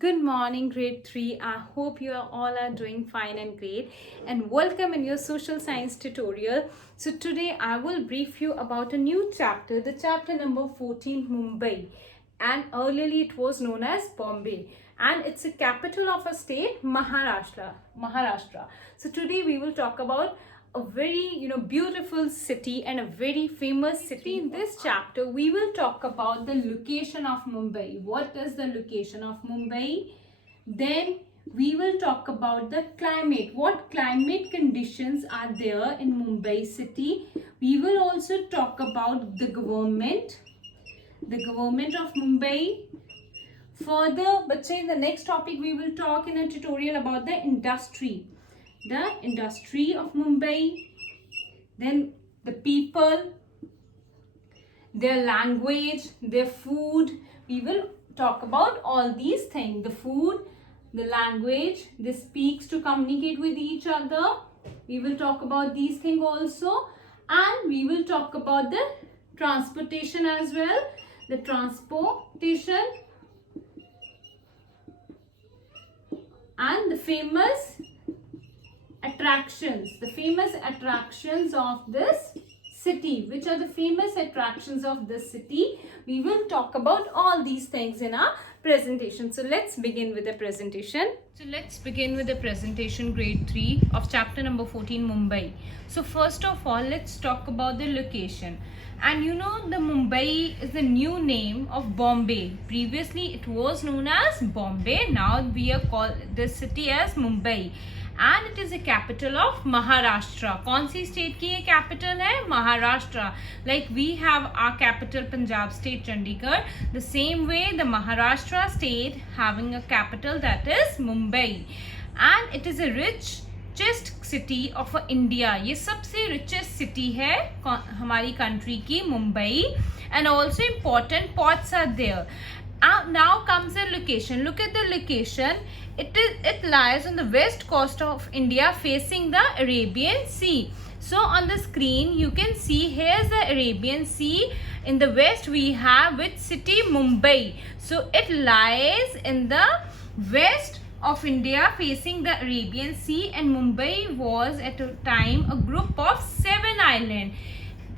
Good morning, grade 3. I hope you are all are doing fine and great, and welcome in your social science tutorial. So today I will brief you about a new chapter, the chapter number 14, Mumbai, and earlier it was known as Bombay, and it's a capital of a state, Maharashtra. So today we will talk about a very beautiful city and a very famous city. In this chapter we will talk about the location of Mumbai. What is the location of Mumbai? Then we will talk about the climate. What climate conditions are there in Mumbai city? We will also talk about the government of Mumbai. Further, बच्चे, in the next topic we will talk in a tutorial about the industry of Mumbai, then the people, their language, their food. We will talk about all these things: the food, the language they speaks to communicate with each other. We will talk about these things also, and we will talk about the transportation as well. The transportation and the famous attractions of this city. Which are the famous attractions of this city? We will talk about all these things in our presentation. So let's begin with the presentation. Grade 3 of chapter number 14, Mumbai. So first of all, let's talk about the location. And the Mumbai is the new name of Bombay. Previously it was known as Bombay. Now we are called this city as Mumbai. And it is a capital of Maharashtra. कौन सी state की ये capital है? Maharashtra. Like we have our capital Punjab state Chandigarh. The same way the Maharashtra state having a capital, that is Mumbai. And it is a richest city of India. ये सबसे richest city है हमारी country की, Mumbai. And also important ports are there. Now comes the location. Look at the location. It lies on the west coast of India facing the Arabian Sea. So on the screen you can see here's the Arabian Sea. In the west we have which city? Mumbai. So it lies in the west of India facing the Arabian Sea, and Mumbai was at a time a group of 7 islands.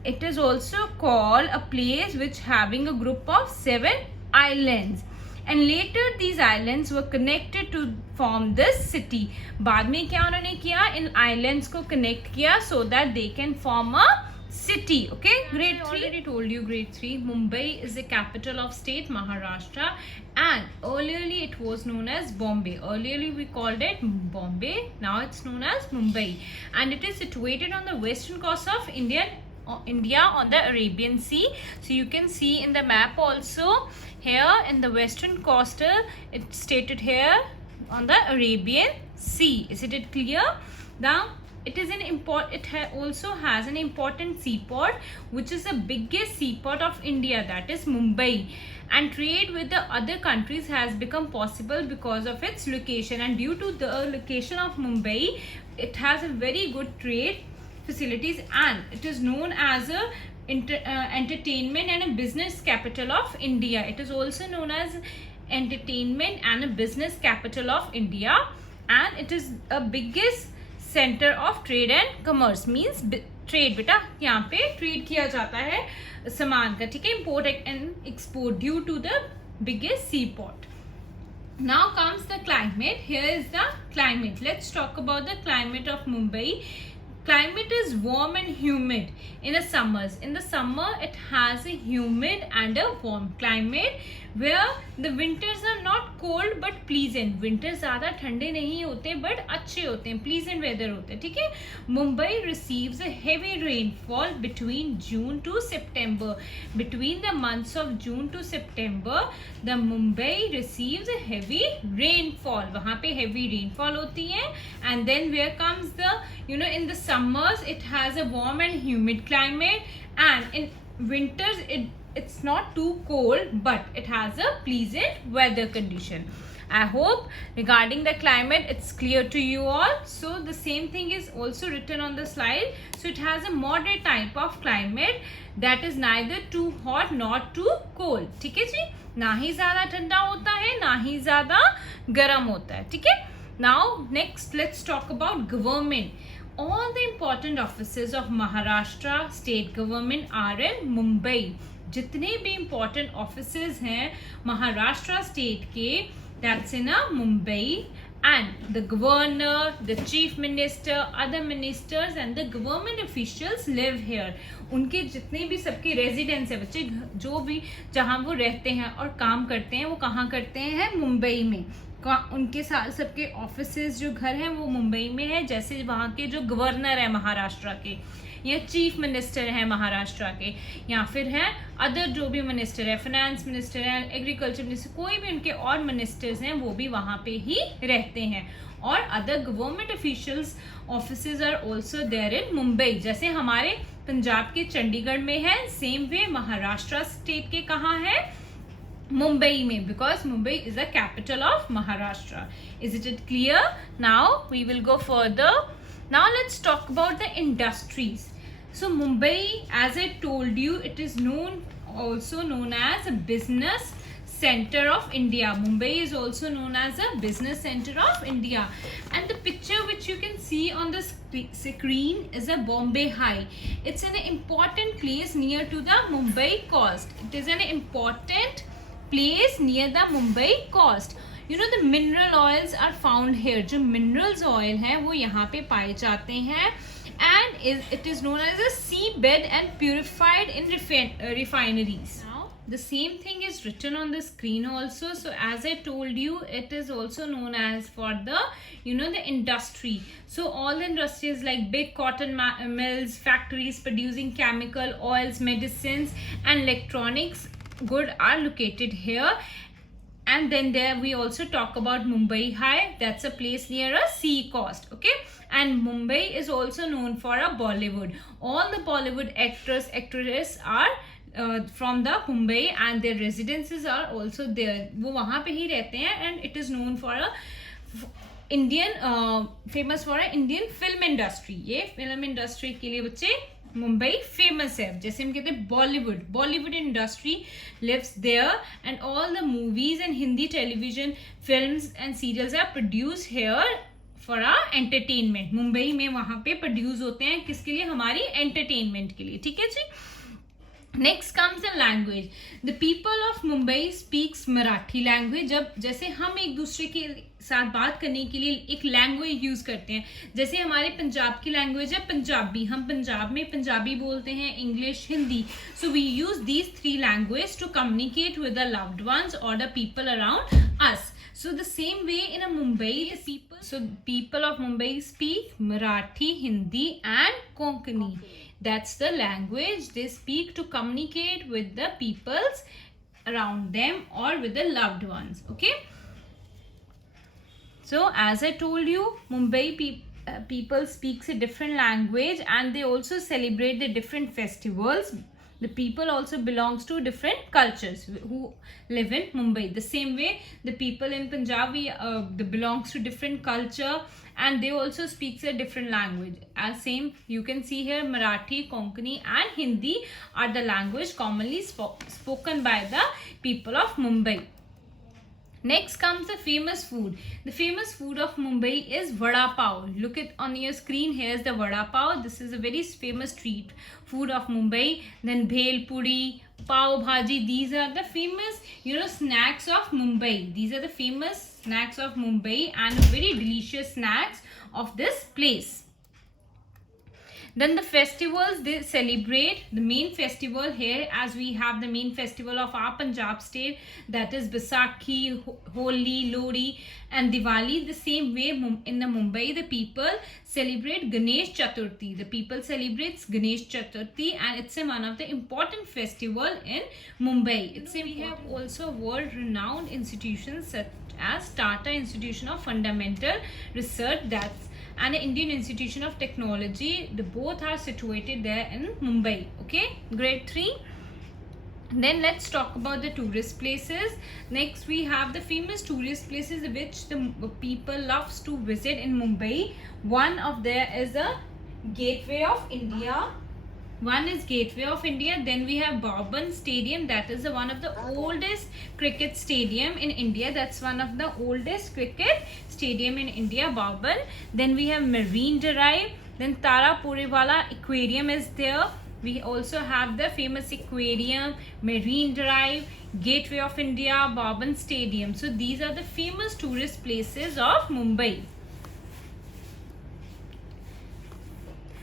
It is also called a place which having a group of 7 islands, and later these islands were connected to form this city. बाद में क्या उन्होंने किया? इन islands को connect किया so that they can form a city. Okay, grade 3. I already told you, grade 3, Mumbai is the capital of state Maharashtra, and earlierly it was known as Bombay. Earlierly we called it Bombay. Now it's known as Mumbai, and it is situated on the western coast of India on the Arabian Sea. So you can see in the map also here in the western coastal, it's stated here on the Arabian Sea. Is it clear? Now it is also has an important seaport, which is the biggest seaport of India, that is Mumbai. And trade with the other countries has become possible because of its location, and due to the location of Mumbai, it has a very good trade facilities, and it is known as a entertainment and a business capital of India. It is also known as entertainment and a business capital of India, and it is a biggest center of trade and commerce. Means trade, बेटा यहाँ पे trade किया जाता है सामान का, ठीक है, import and export due to the biggest seaport. Now comes the climate. Here is the climate. Let's talk about the climate of Mumbai. Climate is warm and humid in the summers. In the summer it has a humid and a warm climate, where the winters are not cold but pleasant. Winters ज़्यादा ठंडे नहीं होते but अच्छे होते हैं, pleasant weather होते हैं, ठीक है. Mumbai receives a heavy rainfall between June to September. Between the months of June to September, the Mumbai receives a heavy rainfall. वहाँ पे heavy rainfall होती है. And then where comes the in the summers it has a warm and humid climate, and in winters it's not too cold but it has a pleasant weather condition. I hope regarding the climate it's clear to you all. So the same thing is also written on the slide. So it has a moderate type of climate that is neither too hot nor too cold. ठीक है जी, ना ही ज्यादा ठंडा होता है ना ही ज्यादा गर्म होता है. ठीक है. Now next let's talk about government. All the important offices of Maharashtra state government are in Mumbai. जितने भी important offices हैं महाराष्ट्र स्टेट के, that's in Mumbai, and the governor, the chief minister, other ministers and the government officials live here. उनके जितने भी सबके residence है बच्चे, जो भी जहाँ वो रहते हैं और काम करते हैं वो कहाँ करते हैं, मुंबई में. उनके साथ सबके ऑफिसेज जो घर हैं वो मुंबई में है. जैसे वहाँ के जो गवर्नर है महाराष्ट्र के, या चीफ मिनिस्टर है महाराष्ट्र के, या फिर हैं अदर जो भी मिनिस्टर है, फाइनेंस मिनिस्टर है, एग्रीकल्चर मिनिस्टर, कोई भी उनके और मिनिस्टर्स हैं वो भी वहाँ पे ही रहते हैं. और other government officials offices are also there in Mumbai. जैसे हमारे पंजाब के चंडीगढ़ में है, सेम वे महाराष्ट्र स्टेट के कहाँ है, मुंबई में, because Mumbai is the capital of Maharashtra. Is it clear? Now we will go further. Now let's talk about the industries. So Mumbai, as I told you, it is also known as a business center of India. Mumbai is also known as a business center of India. And the picture which you can see on the screen is a Bombay High. It's an important place near to the Mumbai coast. It is an important place near the Mumbai coast. You know the mineral oils are found here. जो minerals oil है वो यहाँ पे पाए जाते हैं, and it is known as a seabed and purified in refineries. Now the same thing is written on the screen also. So as I told you, it is also known as for the the industry. So all the industries like big cotton mills, factories producing chemical oils, medicines and electronics good are located here. And then there we also talk about Mumbai High. That's a place near a sea coast. Okay. And Mumbai is also known for a Bollywood. All the Bollywood actors, actresses are from the Mumbai, and their residences are also there. वो वहाँ पे ही रहते हैं. And it is known for a famous for a Indian film industry. ये film industry के लिए बच्चे Mumbai famous है. जैसे हम कहते हैं Bollywood industry lives there, and all the movies and Hindi television films and serials are produce here for our entertainment. Mumbai में वहां पे प्रोड्यूस होते हैं किसके लिए, हमारी एंटरटेनमेंट के लिए. ठीक है जी. Next comes the language. The people of Mumbai speaks Marathi language. जब जैसे हम एक दूसरे के साथ बात करने के लिए एक लैंग्वेज यूज करते हैं, जैसे हमारे पंजाब की लैंग्वेज है पंजाबी, हम पंजाब में पंजाबी बोलते हैं, English, Hindi. So we use these three language to communicate with the loved ones और the people around us. So the same way in Mumbai, people of Mumbai speak Marathi, Hindi and Konkani. That's the language they speak to communicate with the peoples around them or with the loved ones. Okay. So as I told you, Mumbai people speaks a different language, and they also celebrate the different festivals. The people also belongs to different cultures who live in Mumbai. The same way the people in Punjab they belongs to different culture, and they also speaks a different language. As same you can see here, Marathi, Konkani and Hindi are the language commonly spoken by the people of Mumbai. Next comes the famous food. The famous food of Mumbai is vada pav. Look at on your screen. Here's the vada pav. This is a very famous street food of Mumbai. Then bhel puri, pav bhaji. These are the famous snacks of Mumbai. These are the famous snacks of Mumbai and very delicious snacks of this place. Then the festivals they celebrate. The main festival here, as we have the main festival of our Punjab state, that is Baisakhi, Holi, Lohri and Diwali. The same way in the Mumbai, the people celebrate Ganesh Chaturthi. The people celebrates Ganesh Chaturthi, and it's one of the important festival in Mumbai. We have also world renowned institutions such as Tata Institution of Fundamental Research, that's and the Indian Institution of Technology. The both are situated there in Mumbai. Okay, grade 3. Then let's talk about the tourist places. Next we have the famous tourist places which the people loves to visit in Mumbai. One of there is a Gateway of India. One is Gateway of India. Then we have Bourbon Stadium. That is one of the oldest cricket stadium in India. That's one of the oldest cricket stadium in India, Bourbon. Then we have Marine Drive. Then Tara Puriwala Aquarium is there. We also have the famous aquarium, Marine Drive, Gateway of India, Bourbon Stadium. So these are the famous tourist places of Mumbai.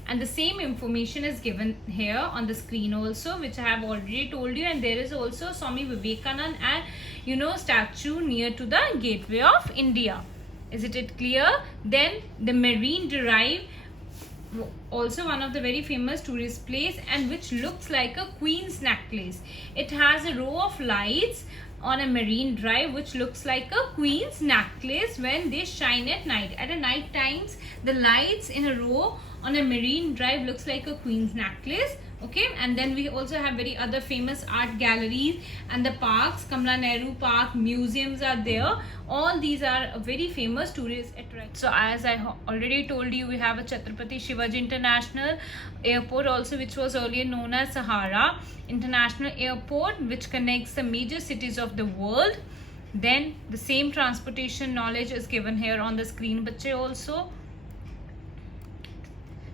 And the same information is given here on the screen also, which I have already told you. And there is also Swami Vivekanand and statue near to the Gateway of India. Is it clear? Then the Marine Drive, also one of the very famous tourist place, and which looks like a queen's necklace. It has a row of lights on a Marine Drive which looks like a queen's necklace when they shine at night. At a night times, the lights in a row on a Marine Drive looks like a queen's necklace. Okay, and then we also have very other famous art galleries and the parks. Kamala Nehru Park, museums are there. All these are very famous tourist attractions. So as I already told you, we have a Chhatrapati Shivaji International Airport also, which was earlier known as Sahara International Airport, which connects the major cities of the world. Then the same transportation knowledge is given here on the screen, bache, also.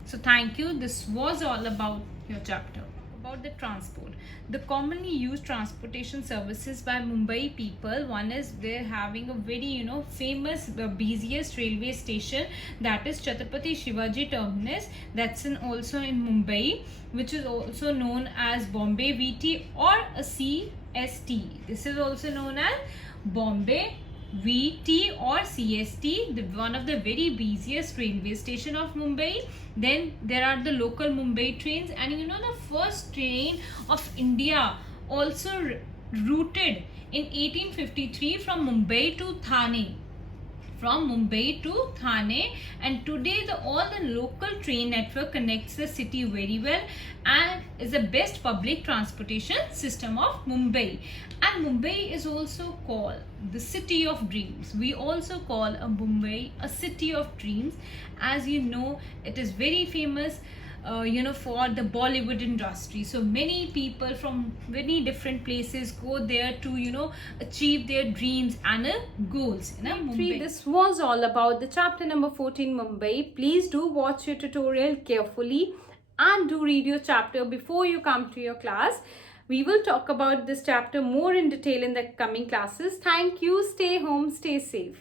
So thank you. This was all about your chapter. About the transport, the commonly used transportation services by Mumbai people. One is they're having a very famous busiest railway station, that is Chhatrapati Shivaji Terminus. That's also in Mumbai, which is also known as Bombay VT or a CST. This is also known as Bombay VT or CST, one of the very busiest railway station of Mumbai. Then there are the local Mumbai trains, and the first train of India also routed in 1853 from Mumbai to Thane. And today all the local train network connects the city very well and is the best public transportation system of Mumbai. And Mumbai is also called the city of dreams. We also call Mumbai a city of dreams, as it is very famous for the Bollywood industry. So many people from many different places go there to achieve their dreams and goals in Mumbai. This was all about the chapter number 14, Mumbai. Please do watch your tutorial carefully and do read your chapter before you come to your class. We will talk about this chapter more in detail in the coming classes. Thank you. Stay home, stay safe.